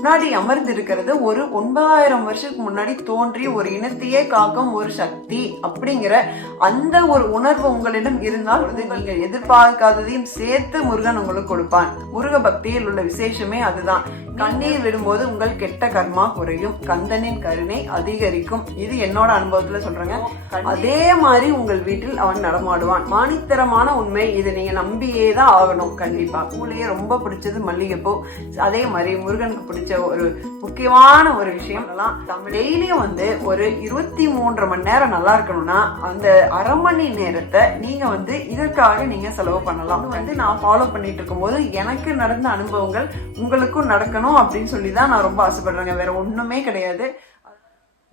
முன்னாடி அமர்ந்து இருக்கிறது ஒரு ஒன்பதாயிரம் வருஷத்துக்கு முன்னாடி தோன்றி ஒரு இனத்தையே காக்கும் ஒரு சக்தி அப்படிங்கிற அந்த ஒரு உணர்வு உங்களிடம் இருந்தால் வந்து எதிர்பார்க்காததையும் சேர்த்து முருகன் உங்களுக்கு கொடுப்பான். முருக பக்தியில் உள்ள விசேஷமே அதுதான். கண்ணீர் விடும்போது உங்கள் கெட்ட கர்மா குறையும். கந்தனின் கருணை அதிகரிக்கும். இது என்னோட அனுபவத்துல சொல்றேங்க. அதே மாதிரி உங்கள் வீட்டில் அவன் நடமாடுவான். மானித்தரமான உண்மை. இது நீங்க நம்பியே தான் ஆகணும். கண்டிப்பா. பூலையே ரொம்ப பிடிச்சது மல்லிகைப்பூ. அதே மாதிரி முருகனுக்கு பிடிச்ச ஒரு முக்கியமான ஒரு விஷயம் எல்லாம் டெய்லியும் வந்து ஒரு இருபத்தி மூன்றரை மணி நேரம் நல்லா இருக்கணும்னா அந்த அரை மணி நேரத்தை நீங்க வந்து இதற்காக நீங்க செலவு பண்ணலாம். வந்து நான் ஃபாலோ பண்ணிட்டு இருக்கும்போது எனக்கு நடந்த அனுபவங்கள் உங்களுக்கும் நடக்கணும். அப்படின்னு சொல்லி தான் நான் ரொம்ப ஆசைப்படுறேங்க. வேற ஒண்ணுமே கிடையாது.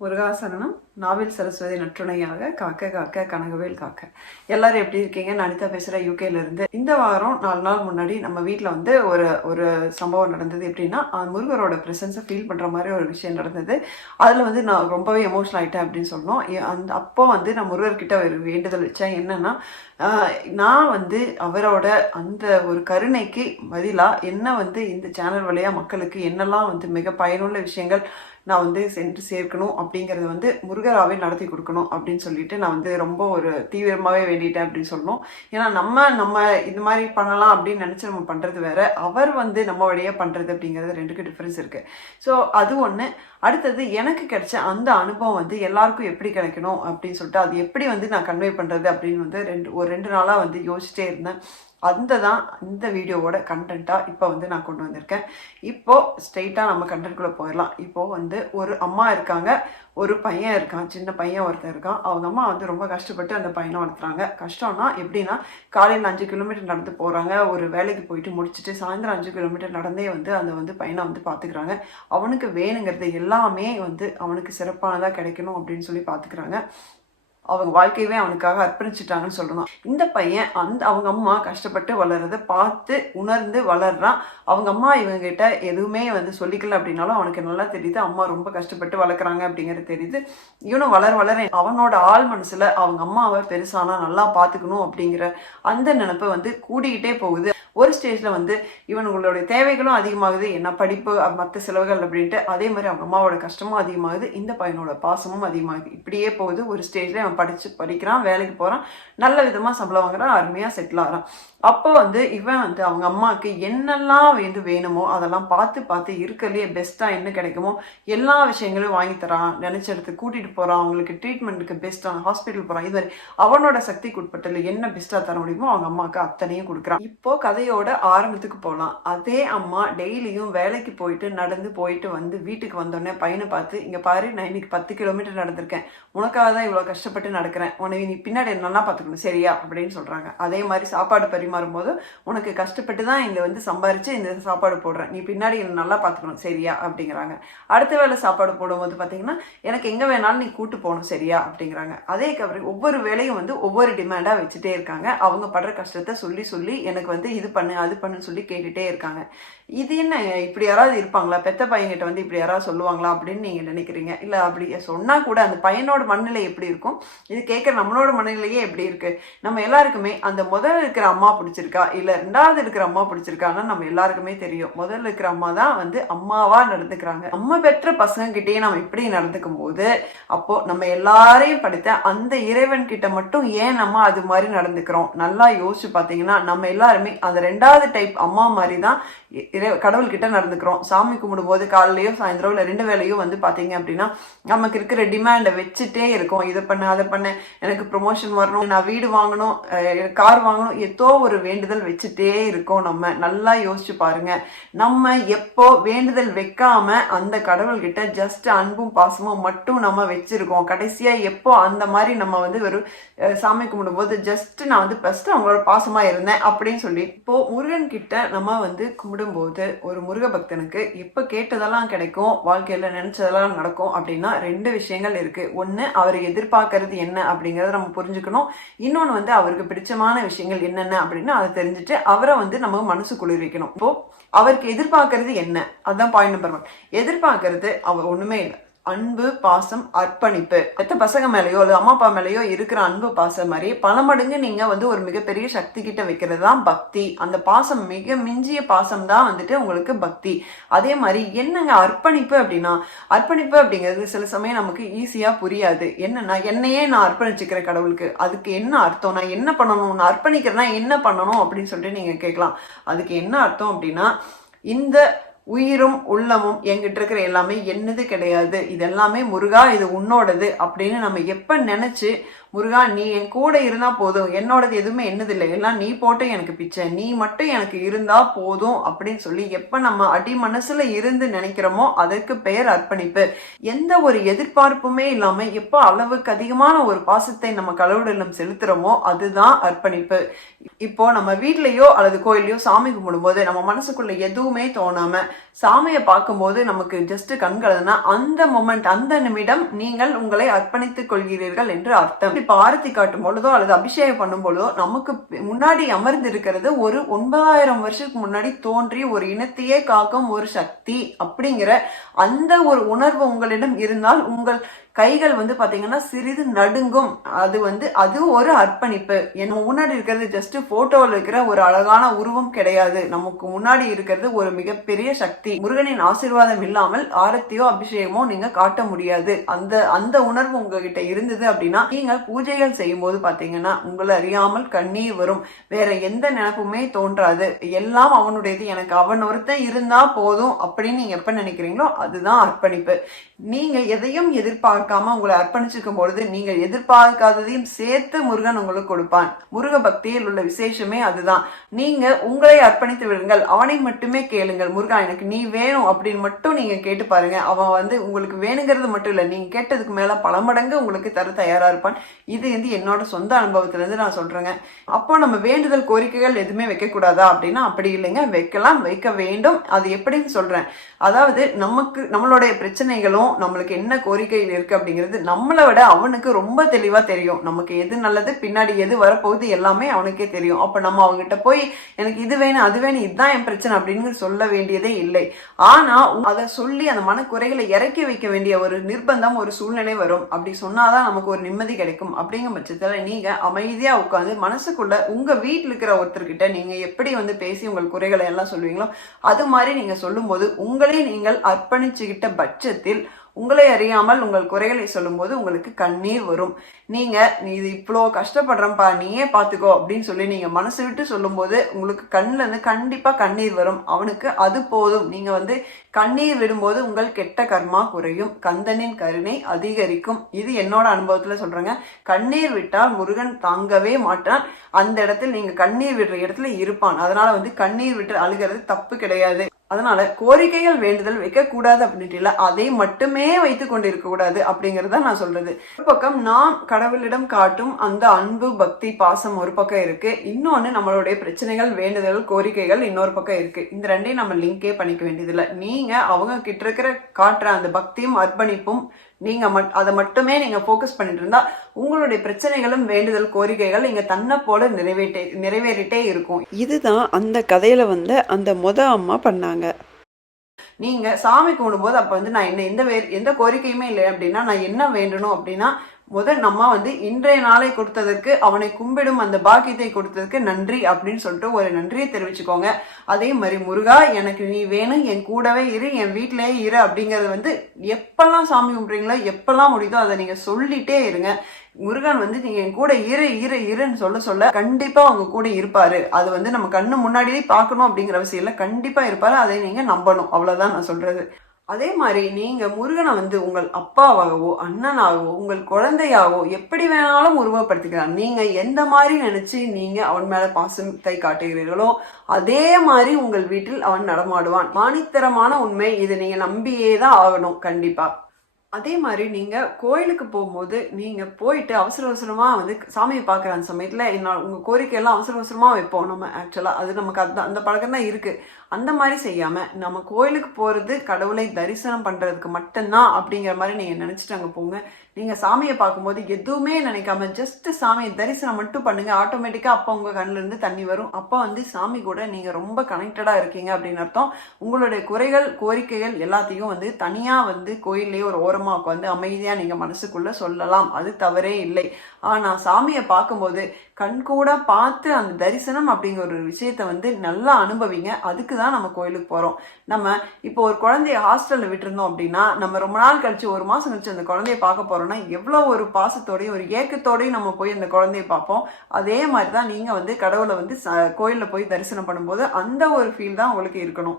முருகாசரணம் நாவில் சரஸ்வதி நற்றுணையாக காக்க காக்க கனகவேல் காக்க. எல்லாரும் எப்படி இருக்கீங்க? நான் அனிதா பேசுகிறேன் யூகேலேருந்து இந்த வாரம் நாலு நாள் முன்னாடி நம்ம வீட்டில் வந்து ஒரு ஒரு சம்பவம் நடந்தது எப்படின்னா முருகரோட ப்ரெசன்ஸை ஃபீல் பண்ணுற மாதிரி ஒரு விஷயம் நடந்தது. அதில் வந்து நான் ரொம்பவே எமோஷனல் ஆகிட்டேன் அப்படின்னு சொன்னோம் அந்த அப்போ வந்து நான் முருகர்கிட்ட ஒரு வேண்டுதல் வச்சேன். என்னென்னா நான் வந்து அவரோட அந்த ஒரு கருணைக்கு பதிலாக என்ன வந்து இந்த சேனல் வழியாக மக்களுக்கு என்னெல்லாம் வந்து மிக பயனுள்ள விஷயங்கள் நான் வந்து சென்று சேர்க்கணும் அப்படிங்கிறத வந்து முருகராகவே நடத்தி கொடுக்கணும் அப்படின்னு சொல்லிட்டு நான் வந்து ரொம்ப ஒரு தீவிரமாகவே வேண்டிட்டேன் அப்படின்னு சொல்லணும். ஏன்னா நம்ம நம்ம இது மாதிரி பண்ணலாம் அப்படின்னு நினச்சி நம்ம பண்ணுறது வேற. அவர் வந்து நம்ம வழியாக பண்ணுறது அப்படிங்கிறது ரெண்டுக்கு டிஃப்ரென்ஸ் இருக்குது ஸோ அது ஒன்று அடுத்தது எனக்கு கிடைச்ச அந்த அனுபவம் வந்து எல்லாருக்கும் எப்படி கிடைக்கணும் அப்படின்னு சொல்லிட்டு அது எப்படி வந்து நான் கன்வே பண்ணுறது அப்படின்னு வந்து ரெண்டு ஒரு ரெண்டு நாளாக வந்து யோசிச்சிட்டே இருந்தேன். அந்த தான் இந்த வீடியோவோட கண்டென்ட்டாக இப்போ வந்து நான் கொண்டு வந்திருக்கேன். இப்போது ஸ்ட்ரெயிட்டாக நம்ம கண்டென்ட்குள்ளே போயிடலாம். இப்போது வந்து ஒரு அம்மா இருக்காங்க. ஒரு பையன் இருக்கான் சின்ன பையன் ஒருத்தன் இருக்கான். அவங்க அம்மா வந்து ரொம்ப கஷ்டப்பட்டு அந்த பையனை வளர்த்துறாங்க. கஷ்டம்னா எப்படின்னா காலையில் அஞ்சு கிலோமீட்டர் நடந்து போகிறாங்க ஒரு வேலைக்கு போயிட்டு முடிச்சுட்டு சாயந்தரம் அஞ்சு கிலோமீட்டர் நடந்தே வந்து அந்த வந்து பையனை வந்து பார்த்துக்கிறாங்க அவனுக்கு வேணுங்கிறது எல்லாமே வந்து அவனுக்கு சிறப்பானதாக கிடைக்கணும் அப்படின்னு சொல்லி பார்த்துக்கிறாங்க அவங்க வாழ்க்கையவே அவனுக்காக அர்ப்பணிச்சிட்டாங்கன்னு சொல்லணும் இந்த பையன் அந்த அவங்க அம்மா கஷ்டப்பட்டு வளர்றதை பார்த்து உணர்ந்து வளர்றான். அவங்க அம்மா இவங்ககிட்ட எதுவுமே வந்து சொல்லிக்கல அப்படின்னாலும் அவனுக்கு நல்லா தெரியுது. அம்மா ரொம்ப கஷ்டப்பட்டு வளர்க்குறாங்க அப்படிங்கிறது தெரியுது. இவனும் வளர வளர அவனோட ஆள் மனசில் அவங்க அம்மாவை பெருசானா நல்லா பார்த்துக்கணும் அப்படிங்கிற அந்த நினப்பை வந்து கூடிக்கிட்டே போகுது. ஒரு ஸ்டேஜில் வந்து இவனுங்களுடைய தேவைகளும் அதிகமாகுது என்ன படிப்பு மற்ற செலவுகள் அப்படின்ட்டு அதே மாதிரி அவங்க அம்மாவோட கஷ்டமும் அதிகமாகுது இந்த பையனோட பாசமும் அதிகமாகுது. இப்படியே போகுது. ஒரு ஸ்டேஜில் அவன் படித்து படிக்கிறான் வேலைக்கு போகிறான் நல்ல விதமாக சம்பளம் வாங்குறான் அருமையாக செட்டில் ஆகிறான். அப்போ வந்து இவன் வந்து அவங்க அம்மாவுக்கு என்னெல்லாம் வந்து வேணுமோ அதெல்லாம் பார்த்து பார்த்து இருக்கலையே பெஸ்ட்டாக என்ன கிடைக்குமோ எல்லா விஷயங்களும் வாங்கி தரான். நினச்ச இடத்துக்கு கூட்டிகிட்டு போகிறான் அவங்களுக்கு ட்ரீட்மெண்ட்டுக்கு பெஸ்ட்டான ஹாஸ்பிட்டல் போகிறான் இது மாதிரி அவனோட சக்திக்கு உட்பட்டில் என்ன பெஸ்ட்டாக தர முடியுமோ அவங்க அம்மாவுக்கு அத்தனையும் கொடுக்குறான். இப்போ கதையோட ஆரம்பத்துக்கு போகலாம் அதே அம்மா டெய்லியும் வேலைக்கு போயிட்டு நடந்து போயிட்டு வந்து வீட்டுக்கு வந்தோடனே பையனை பார்த்து இங்கே பாரு நான் இன்னைக்கு பத்து கிலோமீட்டர் நடந்திருக்கேன். உனக்காக தான் இவ்வளோ கஷ்டப்பட்டு நடக்கிறேன். உனக்கு நீ பின்னாடி நல்லா பார்த்துக்கணும்? சரியா? அப்படின்னு சொல்கிறாங்க அதே மாதிரி சாப்பாடு பரிமாறும் போது உனக்கு கஷ்டப்பட்டு தான் இங்கே வந்து சம்பாரித்து இந்த சாப்பாடு போடுறேன். நீ பின்னாடி என்னை நல்லா பார்த்துக்கணும். சரியா? அப்படிங்கிறாங்க. அடுத்த வேளை சாப்பாடு போடும்போது பார்த்தீங்கன்னா எனக்கு எங்கே வேணாலும் நீ கூட்டு போகணும். சரியா? அப்படிங்கிறாங்க. அதே கவரி ஒவ்வொரு வேலையும் வந்து ஒவ்வொரு டிமாண்டாக வச்சுட்டே இருக்காங்க. அவங்க படுற கஷ்டத்தை சொல்லி சொல்லி எனக்கு வந்து இது பண்ணு அது பண்ணுன்னு சொல்லி கேட்டுட்டே இருக்காங்க. இது என்ன இப்படி யாராவது இருப்பாங்களா? பெத்த பையன்கிட்ட வந்து இப்படி யாராவது சொல்லுவாங்களா அப்படின்னு நீங்கள் நினைக்கிறீங்க? இல்லை அப்படி சொன்னால் கூட அந்த பையனோட மனநிலை எப்படி இருக்கும்? இது கேட்குற நம்மளோட மனநிலையே எப்படி இருக்கு? நம்ம எல்லாருக்குமே அந்த முதல்ல இருக்கிற அம்மா பிடிச்சிருக்கா? இல்லை ரெண்டாவது இருக்கிற அம்மா பிடிச்சிருக்கான்னு நம்ம எல்லாருக்குமே தெரியும். முதல்ல இருக்கிற அம்மா தான் வந்து அம்மாவா நடந்துக்கிறாங்க. நம்ம பெற்ற பசங்க கிட்டேயே நம்ம இப்படி நடந்துக்கும் போது அப்போ நம்ம எல்லாரையும் படித்த அந்த இறைவன் கிட்ட மட்டும் ஏன் நம்ம அது மாதிரி நடந்துக்கிறோம்? நல்லா யோசிச்சு பார்த்தீங்கன்னா நம்ம எல்லாருமே அந்த ரெண்டாவது டைப் அம்மா மாதிரி தான் கடவுள்கிட்ட நடந்துக்கிறோம். சாமி கும்பிடும்போது காலையிலையோ சாயந்தரம் இல்லை ரெண்டு வேலையோ வந்து பார்த்தீங்க அப்படின்னா நமக்கு இருக்கிற டிமாண்டை வச்சுட்டே இருக்கோம். இதை பண்ண அதை பண்ண எனக்கு ப்ரொமோஷன் வரணும் நான் வீடு வாங்கணும் கார் வாங்கணும் ஏதோ ஒரு வேண்டுதல் வச்சுட்டே இருக்கோம் நம்ம. நல்லா யோசிச்சு பாருங்க. நம்ம எப்போ வேண்டுதல் வைக்காம அந்த கடவுள்கிட்ட ஜஸ்ட் அன்பும் பாசமும் மட்டும் நம்ம வச்சிருக்கோம். கடைசியா எப்போ அந்த மாதிரி நம்ம வந்து ஒரு சாமி கும்பிடும்போது ஜஸ்ட் நான் வந்து ஃபஸ்ட்டு அவங்களோட பாசமாக இருந்தேன் அப்படின்னு சொல்லி இப்போ முருகன் கிட்ட நம்ம வந்து கும்பிடும்போது ஒரு முருக பக்தனுக்கு இப்போ கேட்டதெல்லாம் கிடைக்கும் வாழ்க்கையில நினைச்சதெல்லாம் நடக்கும் அப்படின்னா ரெண்டு விஷயங்கள் இருக்கு. ஒன்று அவர் எதிர்பார்க்கறது என்ன அப்படிங்கறத நம்ம புரிஞ்சுக்கணும். இன்னொன்று வந்து அவருக்கு பிடிச்சமான விஷயங்கள் என்னென்ன அப்படின்னு அதை தெரிஞ்சுட்டு அவரை வந்து நம்ம மனசு குளிர்விக்கணும் இப்போ அவருக்கு எதிர்பார்க்கறது என்ன? அதுதான் பாயிண்ட் நம்பர் ஒன் எதிர்பார்க்கறது அவர் ஒண்ணுமே இல்லை. அன்பு பாசம் அர்ப்பணிப்பு. பெத்த பசங்க மேலேயோ அல்லது அம்மா அப்பா மேலேயோ இருக்கிற அன்பு பாசம் மாதிரி பல மடங்கு நீங்க வந்து ஒரு மிகப்பெரிய சக்தி கிட்ட வைக்கிறது தான் பக்தி. அந்த பாசம் மிக மிஞ்சிய பாசம் தான் வந்துட்டு உங்களுக்கு பக்தி. அதே மாதிரி என்னங்க அர்ப்பணிப்பு அப்படின்னா? அர்ப்பணிப்பு அப்படிங்கிறது சில சமயம் நமக்கு ஈஸியா புரியாது. என்னன்னா என்னையே நான் அர்ப்பணிச்சுக்கிற கடவுளுக்கு. அதுக்கு என்ன அர்த்தம்? நான் என்ன பண்ணணும்? நான் அர்ப்பணிக்கிறேன்னா என்ன பண்ணணும்? அப்படின்னு சொல்லிட்டு நீங்க கேட்கலாம். அதுக்கு என்ன அர்த்தம் அப்படின்னா இந்த உயிரும் உள்ளமும் எங்கிட்ட இருக்கிற எல்லாமே என்னது கிடையாது. இது எல்லாமே முருகா இது உன்னோடது அப்படின்னு நம்ம எப்போ நினச்சி முருகா நீ என் கூட இருந்தா போதும். என்னோடது எதுவுமே என்னதில்லை எல்லாம் நீ போட்டு எனக்கு பிச்சை. நீ மட்டும் எனக்கு இருந்தா போதும் அப்படின்னு சொல்லி எப்ப நம்ம அடி மனசுல இருந்து நினைக்கிறோமோ அதற்கு பெயர் அர்ப்பணிப்பு. எந்த ஒரு எதிர்பார்ப்புமே இல்லாம எப்ப அளவுக்கு அதிகமான ஒரு பாசத்தை நம்ம கடவுளிடம் செலுத்துறோமோ அதுதான் அர்ப்பணிப்பு. இப்போ நம்ம வீட்லயோ அல்லது கோயிலையோ சாமி கும்பிடும்போது நம்ம மனசுக்குள்ள எதுவுமே தோணாம சாமியை பார்க்கும்போது நமக்கு ஜஸ்ட் கண்களதுனா அந்த மொமெண்ட் அந்த நிமிடம் நீங்கள் உங்களை அர்ப்பணித்துக் கொள்கிறீர்கள் என்று அர்த்தம். இப்போ ஆரத்தி காட்டும் பொழுதோ அல்லது அபிஷேகம் பண்ணும் பொழுதோ நமக்கு முன்னாடி அமர்ந்து இருக்கிறது ஒரு ஒன்பதாயிரம் வருஷத்துக்கு முன்னாடி தோன்றி ஒரு இனத்தையே காக்கும் ஒரு சக்தி அப்படிங்கிற அந்த ஒரு உணர்வு உங்களிடம் இருந்தால் உங்கள் கைகள் வந்து பார்த்தீங்கன்னா சிறிது நடுங்கும். அது வந்து அது ஒரு அர்ப்பணிப்பு. என் முன்னாடி இருக்கிறது ஜஸ்ட் போட்டோவில் இருக்கிற ஒரு அழகான உருவம் கிடையாது. நமக்கு முன்னாடி இருக்கிறது ஒரு மிகப்பெரிய சக்தி. முருகனின் ஆசீர்வாதம் இல்லாமல் ஆரத்தியோ அபிஷேகமோ நீங்க காட்ட முடியாது. அந்த அந்த உணர்வு உங்ககிட்ட இருந்தது அப்படின்னா நீங்க பூஜைகள் செய்யும் போது பாத்தீங்கன்னா உங்களை அறியாமல் கண்ணீர் வரும். வேற எந்த நினப்புமே தோன்றாது. எல்லாம் அவனுடையது. எனக்கு அவன் ஒருத்தன் இருந்தா போதும் அப்படின்னு நீங்க எப்ப நினைக்கிறீங்களோ அதுதான் அர்ப்பணிப்பு. நீங்க எதையும் எதிர்பார்க்க எதிர்பார்க்காம உங்களை அர்ப்பணிச்சிருக்கும் பொழுது நீங்கள் எதிர்பார்க்காததையும் சேர்த்து முருகன் உங்களுக்கு கொடுப்பான். முருக பக்தியில் உள்ள விசேஷமே அதுதான். நீங்க உங்களை அர்ப்பணித்து விடுங்கள். அவனை மட்டுமே கேளுங்கள். முருகா எனக்கு நீ வேணும் அப்படின்னு மட்டும் நீங்க கேட்டு பாருங்க. அவன் வந்து உங்களுக்கு வேணுங்கிறது மட்டும் இல்லை. நீங்க கேட்டதுக்கு மேல பல மடங்கு உங்களுக்கு தர தயாரா இருப்பான். இது வந்து என்னோட சொந்த அனுபவத்துல இருந்து நான் சொல்றேங்க. அப்போ நம்ம வேண்டுதல் கோரிக்கைகள் எதுவுமே வைக்க கூடாதா அப்படின்னா அப்படி இல்லைங்க. வைக்கலாம் வைக்க வேண்டும். அது எப்படின்னு சொல்றேன். அதாவது நமக்கு நம்மளுடைய பிரச்சனைகளும் நம்மளுக்கு என்ன கோரிக்கைகள் இருக்கு அப்படிங்கிறது நம்மளை விட அவனுக்கு ரொம்ப தெளிவா தெரியும். நமக்கு எது நல்லது பின்னாடி எது வரப்போகுது எல்லாமே அவனுக்கே தெரியும். அப்ப நம்ம அவங்ககிட்ட போய் எனக்கு இது வேணும் அது வேணும் இதுதான் என் பிரச்சனை அப்படின்னு சொல்ல வேண்டியதே இல்லை. ஆனா அதை சொல்லி அந்த மனக்குறைகளை இறக்கி வைக்க வேண்டிய ஒரு நிர்பந்தம் ஒரு சூழ்நிலை வரும். அப்படி சொன்னாதான் நமக்கு ஒரு நிம்மதி கிடைக்கும். அப்படிங்கிற பட்சத்துல நீங்க அமைதியா உட்காந்து மனசுக்குள்ள உங்க வீட்டில் இருக்கிற ஒருத்தர்கிட்ட நீங்க எப்படி வந்து பேசி உங்கள் குறைகளை எல்லாம் சொல்லுவீங்களோ அது மாதிரி நீங்க சொல்லும்போது உங்களே நீங்கள் அர்ப்பணிச்சுக்கிட்ட பட்சத்தில் உங்களை அறியாமல் உங்கள் குறைகளை சொல்லும்போது உங்களுக்கு கண்ணீர் வரும். நீங்க நீ இது இவ்வளோ கஷ்டப்படுறப்பா நீயே பார்த்துக்கோ அப்படின்னு சொல்லி நீங்க மனசு விட்டு சொல்லும்போது உங்களுக்கு கண்ணுல இருந்து கண்ணீர் வரும். அவனுக்கு அது போதும். நீங்க வந்து கண்ணீர் விடும்போது உங்கள் கெட்ட கர்மா குறையும். கந்தனின் கருணை அதிகரிக்கும். இது என்னோட அனுபவத்தில் சொல்றேங்க. கண்ணீர் விட்டால் முருகன் தாங்கவே மாட்டான். அந்த இடத்துல நீங்க கண்ணீர் விடுற இடத்துல இருப்பான். அதனால வந்து கண்ணீர் விட்டு அழுகிறது தப்பு கிடையாது. அதனால கோரிக்கைகள் வேண்டுதல் வைக்கக்கூடாது அப்படின்ட்டு இல்லை அதை மட்டுமே வைத்து கொண்டு இருக்கக்கூடாது அப்படிங்கிறத நான் சொல்றது. ஒரு பக்கம் நாம் கடவுளிடம் காட்டும் அந்த அன்பு பக்தி பாசம் ஒரு பக்கம் இருக்கு. இன்னொன்னு நம்மளுடைய பிரச்சனைகள் வேண்டுதல் கோரிக்கைகள் இன்னொரு பக்கம் இருக்கு. இந்த ரெண்டையும் நம்ம லிங்கே பண்ணிக்க வேண்டியதில்லை. நீங்க அவங்க கிட்ட இருக்கிற காட்டுற அந்த பக்தியும் அர்ப்பணிப்பும் நீங்க மட் அதை மட்டுமே நீங்க ஃபோக்கஸ் பண்ணிட்டு இருந்தா உங்களுடைய பிரச்சனைகளும் வேண்டுதல் கோரிக்கைகள் நீங்க தன்னை போல நிறைவேற்றே நிறைவேறிட்டே இருக்கும். இதுதான் அந்த கதையில வந்து அந்த முத அம்மா பண்ணாங்க. நீங்க சாமி கும்பிடும்போது அப்ப வந்து நான் என்ன எந்த வே எந்த கோரிக்கையுமே இல்லை அப்படின்னா நான் என்ன வேண்டணும் அப்படின்னா முதல் நம்ம வந்து இன்றைய நாளை கொடுத்ததற்கு அவனை கும்பிடும் அந்த பாக்கியத்தை கொடுத்ததுக்கு நன்றி அப்படின்னு சொல்லிட்டு ஒரு நன்றியை தெரிவிச்சுக்கோங்க. அதே மாதிரி முருகா எனக்கு நீ வேணும் என் கூடவே இரு என் வீட்டிலேயே இரு அப்படிங்கறது வந்து எப்பெல்லாம் சாமி கும்பிட்றீங்களோ எப்பெல்லாம் முடியுதோ அதை நீங்க சொல்லிட்டே இருங்க. முருகன் வந்து நீங்க என் கூட இரு இரு இருன்னு சொல்ல சொல்ல கண்டிப்பா அவங்க கூட இருப்பாரு. அது வந்து நம்ம கண்ணு முன்னாடியே பார்க்கணும் அப்படிங்கிற அவசியம் இல்லை. கண்டிப்பா இருப்பாரு. அதை நீங்க நம்பணும். அவ்வளவுதான் நான் சொல்றது. அதே மாதிரி நீங்கள் முருகனை வந்து உங்கள் அப்பாவாகவோ அண்ணனாகவோ உங்கள் குழந்தையாகவோ எப்படி வேணாலும் உருவப்படுத்திக்கலாம் நீங்கள் எந்த மாதிரி நினச்சி நீங்கள் அவன் மேலே பாசத்தை காட்டுகிறீர்களோ அதே மாதிரி உங்கள் வீட்டில் அவன் நடமாடுவான். மானித்தரமான உண்மை இதை நீங்கள் நம்பியே தான் ஆகணும் கண்டிப்பாக அதே மாதிரி நீங்கள் கோயிலுக்கு போகும்போது நீங்கள் போயிட்டு அவசர அவசரமாக வந்து சாமியை பார்க்குற அந்த சமயத்தில் என்ன உங்கள் கோரிக்கையெல்லாம் அவசர அவசரமாக வைப்போம் நம்ம ஆக்சுவலாக அது நமக்கு அந்த அந்த பழக்கம் தான் இருக்குது அந்த மாதிரி செய்யாமல் நம்ம கோயிலுக்கு போகிறது கடவுளை தரிசனம் பண்ணுறதுக்கு மட்டும்தான் அப்படிங்கிற மாதிரி நீங்கள் நினச்சிட்டு அங்கே போங்க. நீங்க சாமியை பார்க்கும்போது எதுவுமே நினைக்காம ஜஸ்ட் சாமியை தரிசனம் மட்டும் பண்ணுங்க. ஆட்டோமேட்டிக்கா அப்போ உங்க கண்ணுல இருந்து தண்ணி வரும். அப்போ வந்து சாமி கூட நீங்க ரொம்ப கனெக்டடா இருக்கீங்க அப்படின்னு அர்த்தம். உங்களுடைய குறைகள் கோரிக்கைகள் எல்லாத்தையும் வந்து தனியா வந்து கோயிலே ஒரு ஓரமா உட்காந்து அமைதியா நீங்க மனசுக்குள்ள சொல்லலாம். அது தவறே இல்லை. ஆனா சாமியை பார்க்கும்போது கண்கூட பார்த்து அந்த தரிசனம் அப்படிங்கிற ஒரு விஷயத்த வந்து நல்லா அனுபவிங்க. அதுக்கு தான் நம்ம கோயிலுக்கு போறோம். நம்ம இப்போ ஒரு குழந்தைய ஹாஸ்டல்ல விட்டுருந்தோம் அப்படின்னா நம்ம ரொம்ப நாள் கழிச்சு ஒரு மாசம் கழிச்சு அந்த குழந்தைய பார்க்க பண்ணுறோன்னா எவ்வளோ ஒரு பாசத்தோடையும் ஒரு ஏக்கத்தோடையும் நம்ம போய் அந்த குழந்தைய பார்ப்போம். அதே மாதிரி தான் நீங்கள் வந்து கடவுளை வந்து ச- போய் தரிசனம் பண்ணும்போது அந்த ஒரு ஃபீல் தான் உங்களுக்கு இருக்கணும்.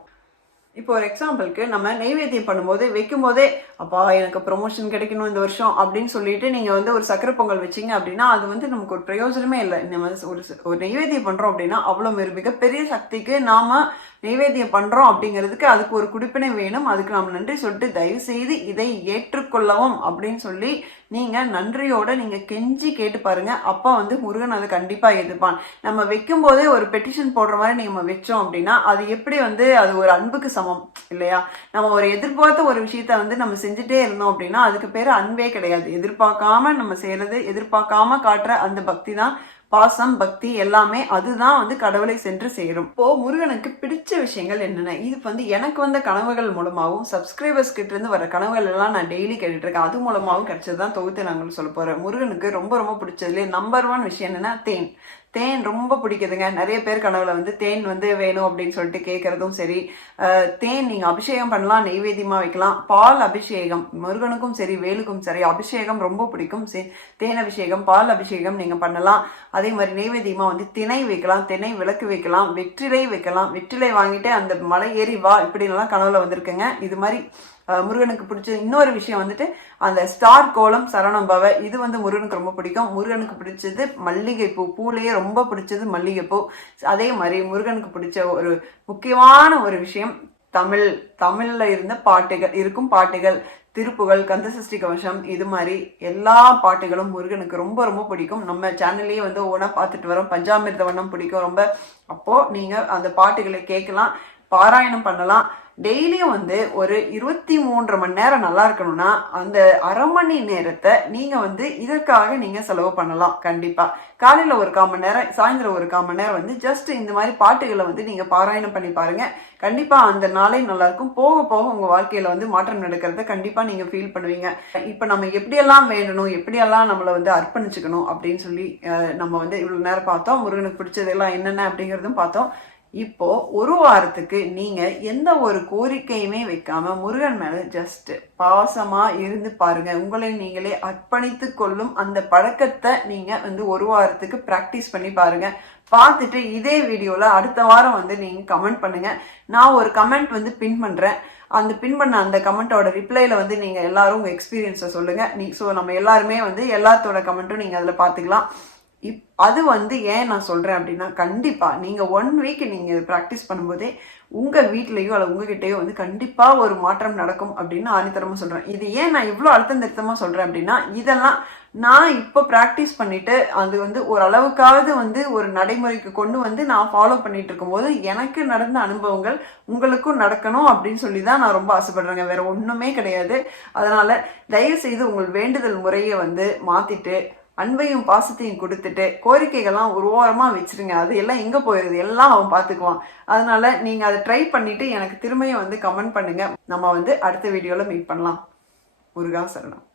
இப்போ ஒரு எக்ஸாம்பிளுக்கு நம்ம நெய்வேத்தியம் பண்ணும்போது வைக்கும்போதே அப்பா எனக்கு ப்ரொமோஷன் கிடைக்கணும் இந்த வருஷம் அப்படின்னு சொல்லிட்டு நீங்கள் வந்து ஒரு சக்கரை பொங்கல் வச்சீங்க அப்படின்னா அது வந்து நமக்கு ஒரு பிரயோஜனமே இல்லை. நம்ம ஒரு ஒரு நெய்வேத்தியம் பண்ணுறோம் அப்படின்னா அவ்வளோ ஒரு மிகப்பெரிய சக்திக்கு நாம நைவேத்தியம் பண்ணுறோம் அப்படிங்கிறதுக்கு அதுக்கு ஒரு குடிப்பினை வேணும். அதுக்கு நாம் நன்றி சொல்லிட்டு தயவு செய்து இதை ஏற்றுக்கொள்ளவும் அப்படின்னு சொல்லி நீங்கள் நன்றியோட நீங்கள் கெஞ்சி கேட்டு பாருங்க. அப்போ வந்து முருகன் அதை கண்டிப்பாக எதிர்ப்பான். நம்ம வைக்கும் போதே ஒரு பெட்டிஷன் போடுற மாதிரி நம்ம வச்சோம் அப்படின்னா அது எப்படி வந்து அது ஒரு அன்புக்கு சமம் இல்லையா? நம்ம ஒரு எதிர்பார்த்த ஒரு விஷயத்த வந்து நம்ம செஞ்சுட்டே இருந்தோம் அப்படின்னா அதுக்கு பேர் அன்பே கிடையாது. எதிர்பார்க்காம நம்ம செய்யறது எதிர்பார்க்காம காட்டுற அந்த பக்தி தான் பாசம் பக்தி எல்லாமே அதுதான் வந்து கடவுளை சென்று சேரும். இப்போ முருகனுக்கு பிடிச்ச விஷயங்கள் என்னென்ன? இது வந்து எனக்கு வந்த கனவுகள் மூலமாகவும் சப்ஸ்கிரைபர்ஸ் கிட்ட இருந்து வர கனவுகள் எல்லாம் நான் டெய்லி கேட்டுட்டு இருக்கேன். அது மூலமாகவும் கிடைச்சதுதான் தொகுத்து நாங்கள் சொல்ல போகிறேன் முருகனுக்கு ரொம்ப ரொம்ப பிடிச்சதுலேயே நம்பர் ஒன் விஷயம் என்னன்னா தேன். தேன் ரொம்ப பிடிக்குதுங்க. நிறைய பேர் கனவுல வந்து தேன் வந்து வேணும் அப்படின்னு சொல்லிட்டு கேட்கறதும் சரி. தேன் நீங்க அபிஷேகம் பண்ணலாம் நெய்வேத்தியமா வைக்கலாம். பால் அபிஷேகம் முருகனுக்கும் சரி வேலுக்கும் சரி அபிஷேகம் ரொம்ப பிடிக்கும். தேன் அபிஷேகம் பால் அபிஷேகம் நீங்க பண்ணலாம். அதே மாதிரி நெய்வேத்தியமா வந்து திணை வைக்கலாம் திணை விளக்கு வைக்கலாம் வெற்றிலை வைக்கலாம். வெற்றிலை வாங்கிட்டு அந்த மலை ஏறி வா இப்படின்லாம் கனவுல வந்திருக்குங்க. இது மாதிரி முருகனுக்கு பிடிச்ச இன்னொரு விஷயம் வந்துட்டு அந்த ஸ்டார் கோலம் சரணம் பவ இது வந்து முருகனுக்கு ரொம்ப பிடிக்கும். முருகனுக்கு பிடிச்சது மல்லிகைப்பூ. பூலேயே ரொம்ப பிடிச்சது மல்லிகைப்பூ. அதே மாதிரி முருகனுக்கு பிடிச்ச ஒரு முக்கியமான ஒரு விஷயம் தமிழ் தமிழ்ல இருந்த பாட்டுகள் இருக்கும் பாட்டுகள் திருப்புகள் கந்தசஷ்டி கவசம் இது மாதிரி எல்லா பாட்டுகளும் முருகனுக்கு ரொம்ப ரொம்ப பிடிக்கும். நம்ம சேனல்லையே வந்து ஒவ்வொன்றா பார்த்துட்டு வரோம். பஞ்சாமிர்த வண்ணம் பிடிக்கும் ரொம்ப. அப்போ நீங்க அந்த பாட்டுகளை கேட்கலாம். பாராயணம் பண்ணலாம். டெய்லியும் வந்து ஒரு இருபத்தி மூன்று மணி நேரம் நல்லா இருக்கணும்னா அந்த அரை மணி நேரத்தை நீங்கள் வந்து இதற்காக நீங்கள் செலவு பண்ணலாம். கண்டிப்பாக காலையில் ஒரு கால் மணி நேரம் சாயந்தரம் ஒரு கால் மணி நேரம் வந்து ஜஸ்ட் இந்த மாதிரி பாட்டுகளை வந்து நீங்கள் பாராயணம் பண்ணி பாருங்கள் கண்டிப்பாக அந்த நாளே நல்லாயிருக்கும் போக போக உங்கள் வாழ்க்கையில் வந்து மாற்றம் நடக்கிறத கண்டிப்பாக நீங்கள் ஃபீல் பண்ணுவீங்க. இப்போ நம்ம எப்படியெல்லாம் வேண்டணும் எப்படியெல்லாம் நம்மளை வந்து அர்ப்பணிச்சுக்கணும் அப்படின்னு சொல்லி நம்ம வந்து இவ்வளோ நேரம் பார்த்தோம். முருகனுக்கு பிடிச்சதெல்லாம் என்னென்ன அப்படிங்கிறதும் பார்த்தோம். இப்போ ஒரு வாரத்துக்கு நீங்க எந்த ஒரு கோரிக்கையுமே வைக்காம முருகன் மேல ஜஸ்ட் பாசமா இருந்து பாருங்க. உங்களை நீங்களே அர்ப்பணித்து கொள்ளும் அந்த பழக்கத்தை நீங்க வந்து ஒரு வாரத்துக்கு பிராக்டிஸ் பண்ணி பாருங்க. பார்த்துட்டு இதே வீடியோல அடுத்த வாரம் வந்து நீங்க கமெண்ட் பண்ணுங்க. நான் ஒரு கமெண்ட் வந்து பின் பண்றேன். அந்த பின் பண்ண அந்த கமெண்ட்டோட ரிப்ளைல வந்து நீங்க எல்லாரும் உங்க எக்ஸ்பீரியன்ஸை சொல்லுங்க. நீ ஸோ நம்ம எல்லாருமே வந்து எல்லாத்தோட கமெண்ட்டும் நீங்க அதில் பார்த்துக்கலாம். இப் அது வந்து ஏன் நான் சொல்கிறேன் அப்படின்னா கண்டிப்பாக நீங்கள் ஒன் வீக் நீங்க ப்ராக்டிஸ் பண்ணும்போதே உங்கள் வீட்லேயோ அல்லது உங்ககிட்டயோ வந்து கண்டிப்பாக ஒரு மாற்றம் நடக்கும் அப்படின்னு ஆணித்தரமாக சொல்கிறேன் இது ஏன் நான் இவ்வளோ அழுத்தம் திருத்தமாக சொல்கிறேன் அப்படின்னா இதெல்லாம் நான் இப்போ ப்ராக்டிஸ் பண்ணிவிட்டு அது வந்து ஓரளவுக்காவது வந்து ஒரு நடைமுறைக்கு கொண்டு வந்து நான் ஃபாலோ பண்ணிட்டு இருக்கும்போது எனக்கு நடந்த அனுபவங்கள் உங்களுக்கும் நடக்கணும் அப்படின்னு சொல்லி தான் நான் ரொம்ப ஆசைப்படுறேங்க. வேறு ஒன்றுமே கிடையாது. அதனால் தயவு செய்து உங்கள் வேண்டுதல் முறையை வந்து மாற்றிட்டு அன்பையும் பாசத்தையும் கொடுத்துட்டு கோரிக்கைகள்லாம் ஒரு ஓரமாக வச்சிருங்க. அது எல்லாம் எங்கே போயிருது எல்லாம் அவன் பார்த்துக்குவான் அதனால நீங்கள் அதை ட்ரை பண்ணிவிட்டு எனக்கு திரும்பியும் வந்து கமெண்ட் பண்ணுங்கள் நம்ம வந்து அடுத்த வீடியோவில் மீட் பண்ணலாம். முருகா சரணம்.